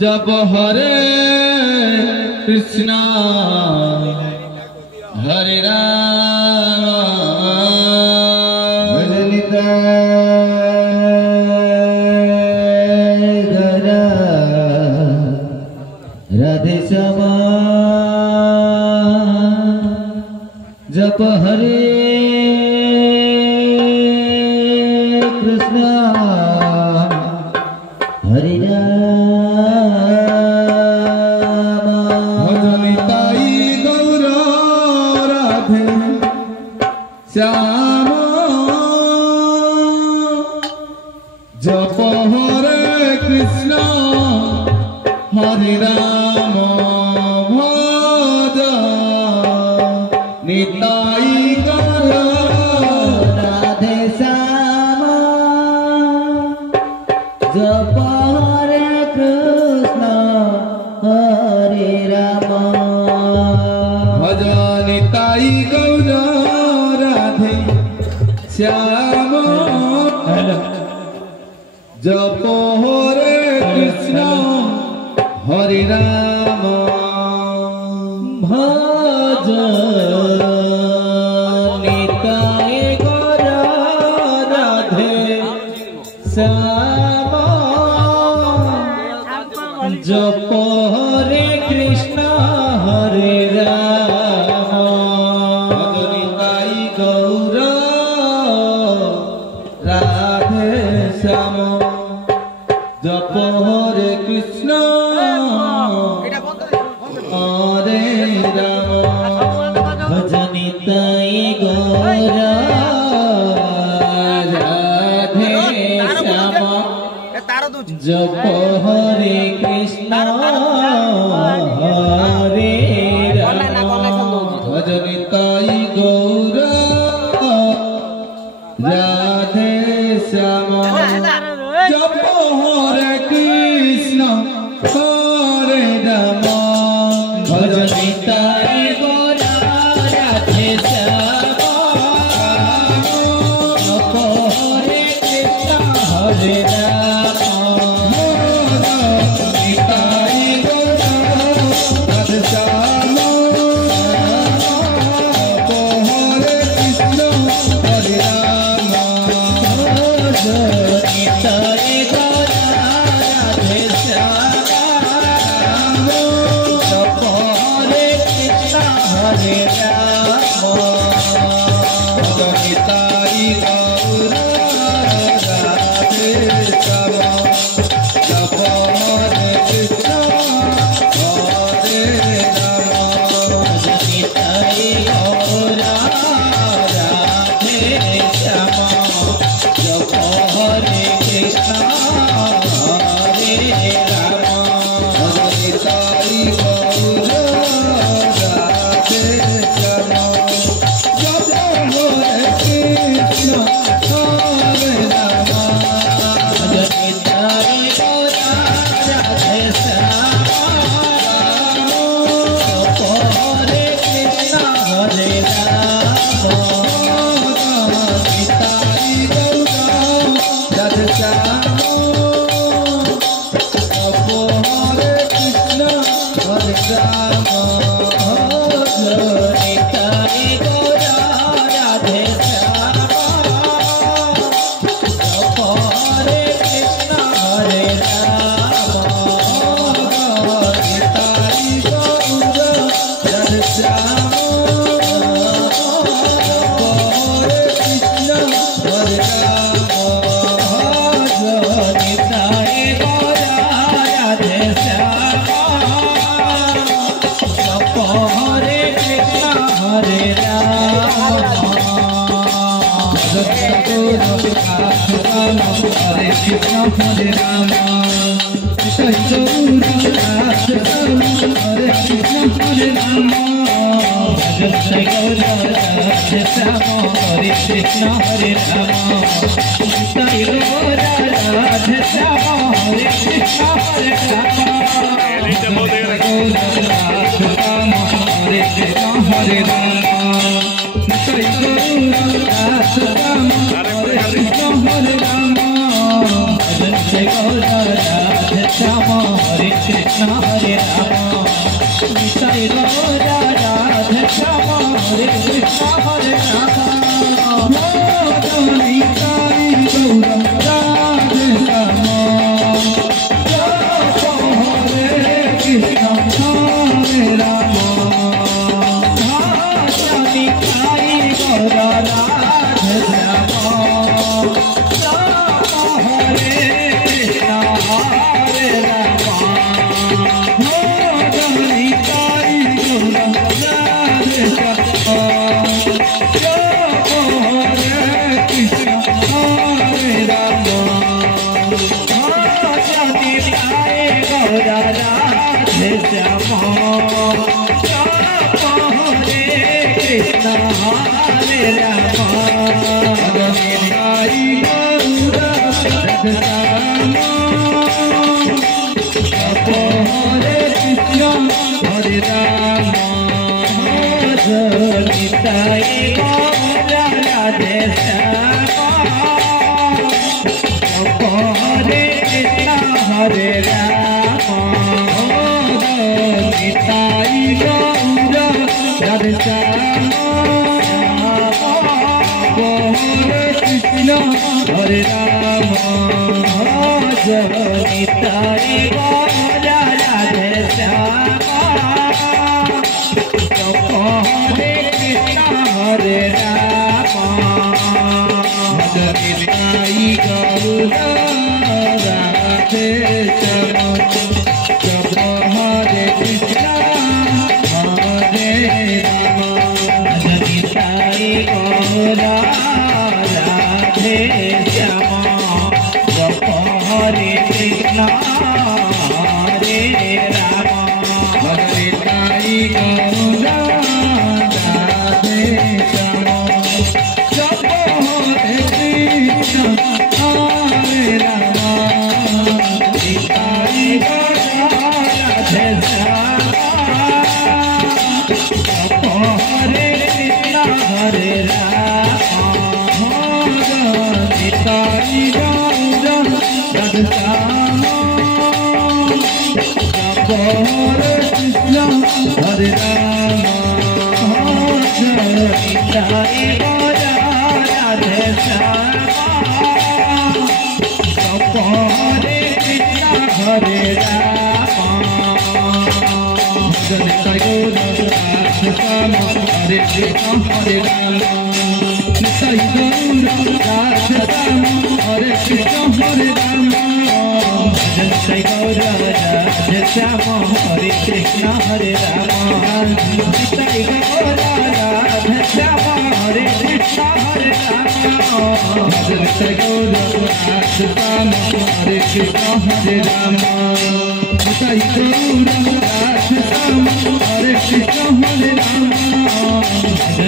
जप हरे कृष्णा हरे राम भजनिता राधे श्यामा जप हरे कृष्णा हरे श्यामा जप हरे कृष्ण हरे राम भज निताई गौर राधे श्यामा जप हरे कृष्ण हरे राम भज निताई गौर श्याम जप हरे कृष्ण हरे राम भज निताई শ্যাম জপ হরে কৃষ্ণ হরে রাম ভজনি তাই গৌরা রাধে শ্যাম জপ হরে কৃষ্ণ হরে রাম ভজনি তাই গৌরা রাধে শ্যাম জপ হরে কৃষ্ণ হরে রাম ভজনি তাই গৌরা রাধে শ্যাম জপ হরে কৃষ্ণ হরে রাম ভজনি তাই গৌরা রাধে শ্যাম জপ হরে কৃষ্ণ হরে রাম ভজনি তাই গৌরা রাধে শ্যাম জপ হরে কৃষ্ণ হরে রাম ভজনি তাই গৌরা রাধে শ্যাম জপ হরে কৃষ্ণ হরে রাম ভজনি তাই গৌরা রাধে শ্যাম জপ হরে কৃষ্ণ হরে রাম ভজনি তাই গৌরা রাধে শ্যাম জপ হরে কৃষ্ণ হরে রাম ভজনি তাই গৌরা রাধে শ্যাম জপ হরে কৃষ্ণ হরে রাম ভজনি তাই গৌরা রাধে শ্যাম জপ হরে কৃষ্ণ হরে রাম ভজনি তাই গৌরা রাধে শ্যাম জপ হরে কৃষ্ণ হরে রাম ভজনি তাই গৌরা রাধে শ্যাম জপ হরে কৃষ্ণ হরে রাম ভজনি তাই গৌরা রাধে শ্যাম জপ হরে কৃষ্ণ হরে রাম হরে কৃষ্ণ হরে রাম হরে কৃষ্ণ হরে রাম জয় গৌরা রাধে শ্যাম হরে কৃষ্ণ হরে রাম জয় গৌরা রাধে শ্যাম হরে কৃষ্ণ হরে রাম জয় গৌরা রাধে শ্যাম হরে কৃষ্ণ হরে রাম জয় গৌরা রাধে শ্যাম হরে কৃষ্ণ হরে রাম জয় গৌরা রাধে শ্যাম হরে কৃষ্ণ হরে রাম জয় গৌরা রাধে শ্যাম হরে কৃষ্ণ হরে রাম ভজনি তাই গৌরা রাধে শ্যাম জপ হরে কৃষ্ণ হরে রাম ভজনি তাই গৌরা রাধে শ্যাম জপ হরে কৃষ্ণ হরে রাম ভজনি তাই গৌরা রাধে শ্যাম জপ হরে কৃষ্ণ হরে রাম ভজনি তাই গৌরা রাধে শ্যাম জপ হরে কৃষ্ণ হরে রাম ভজনি তাই গৌরা রাধে শ্যাম জপ হরে কৃষ্ণ হরে রাম ভজনি তাই গৌরা রাধে শ্যাম জপ হরে কৃষ্ণ হরে রাম ভজনি তাই গৌরা রাধে শ্যাম জপ হরে কৃষ্ণ হরে রাম ভজনি তাই গৌরা রাধে শ্যাম জপ হরে কৃষ্ণ হরে রাম ভজনি তাই গৌরা राधे श्याम जप हरे कृष्ण हरे राम निताई गौरा राधे श्याम जप हरे कृष्ण हरे राम निताई गौरा राधे श्याम जप हरे कृष्ण हरे राम निताई गौरा राधे श्याम जप हरे कृष्ण हरे राम निताई गौरा राधे श्याम जप हरे कृष्ण हरे राम निताई गौरा राधे श्याम जप हरे कृष्ण हरे राम निताई गौरा राधे श्याम हरे कृष्ण हरे राम निताई गौरा राधे श्याम हरे कृष्ण हरे राम निताई गौरा राधे श्याम हरे कृष्ण हरे राम निताई गौरा राधे श्याम हरे कृष्ण हरे राम निताई गौरा राधे श्याम हरे कृष्ण हरे राम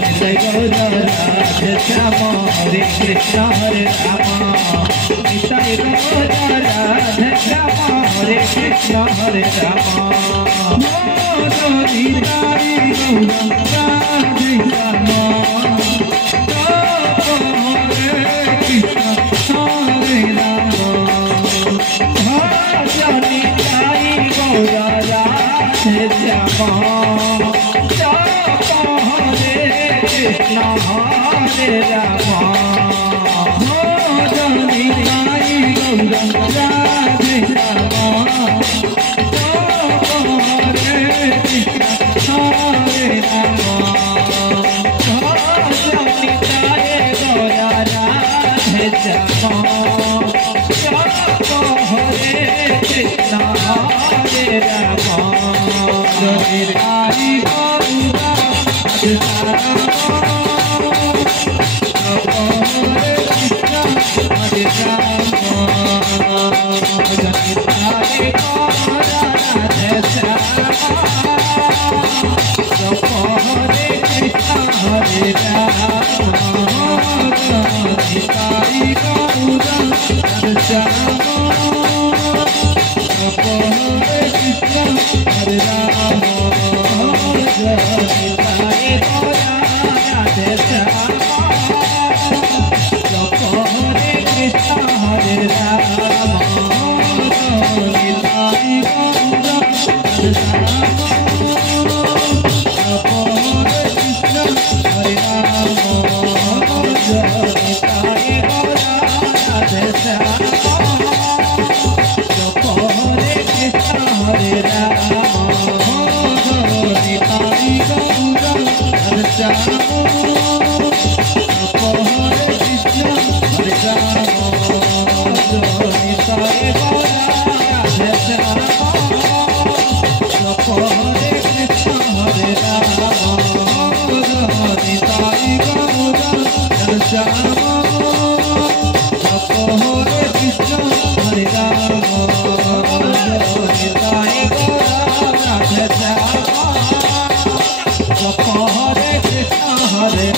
निताई गौरा राधे श्याम हरे कृष्ण हरे राम निताई गौरा राधे श्याम हरे कृष्ण हरे राम निताई गौरा राधे श्याम हरे कृष्ण हरे राम निताई गौरा राधे श्याम हरे राम निताई गौरा राधे श्याम हरे कृष्ण हरे राम निताई गौरा राधे श्याम हरे कृष्ण हरे राम निताई गौरा राधे श्याम हरे कृष्ण हरे राम निताई गौरा राधे श्याम हरे कृष्ण हरे राम निताई गौरा राधे श्याम हरे कृष्ण हरे राम निताई गौरा राधे श्याम हरे कृष्ण हरे राम निताई गौरा राधे श्याम हरे कृष्ण हरे राम निताई गौरा राधे श्याम हरे कृष्ण हरे राम निताई गौरा राधे श्याम हरे कृष्ण हरे राम निताई गौरा राधे श्याम हरे कृष्ण हरे राम निताई गौरा राधे श्याम हरे कृष्ण हरे राम निताई गौरा राधे श्याम हरे कृष्ण हरे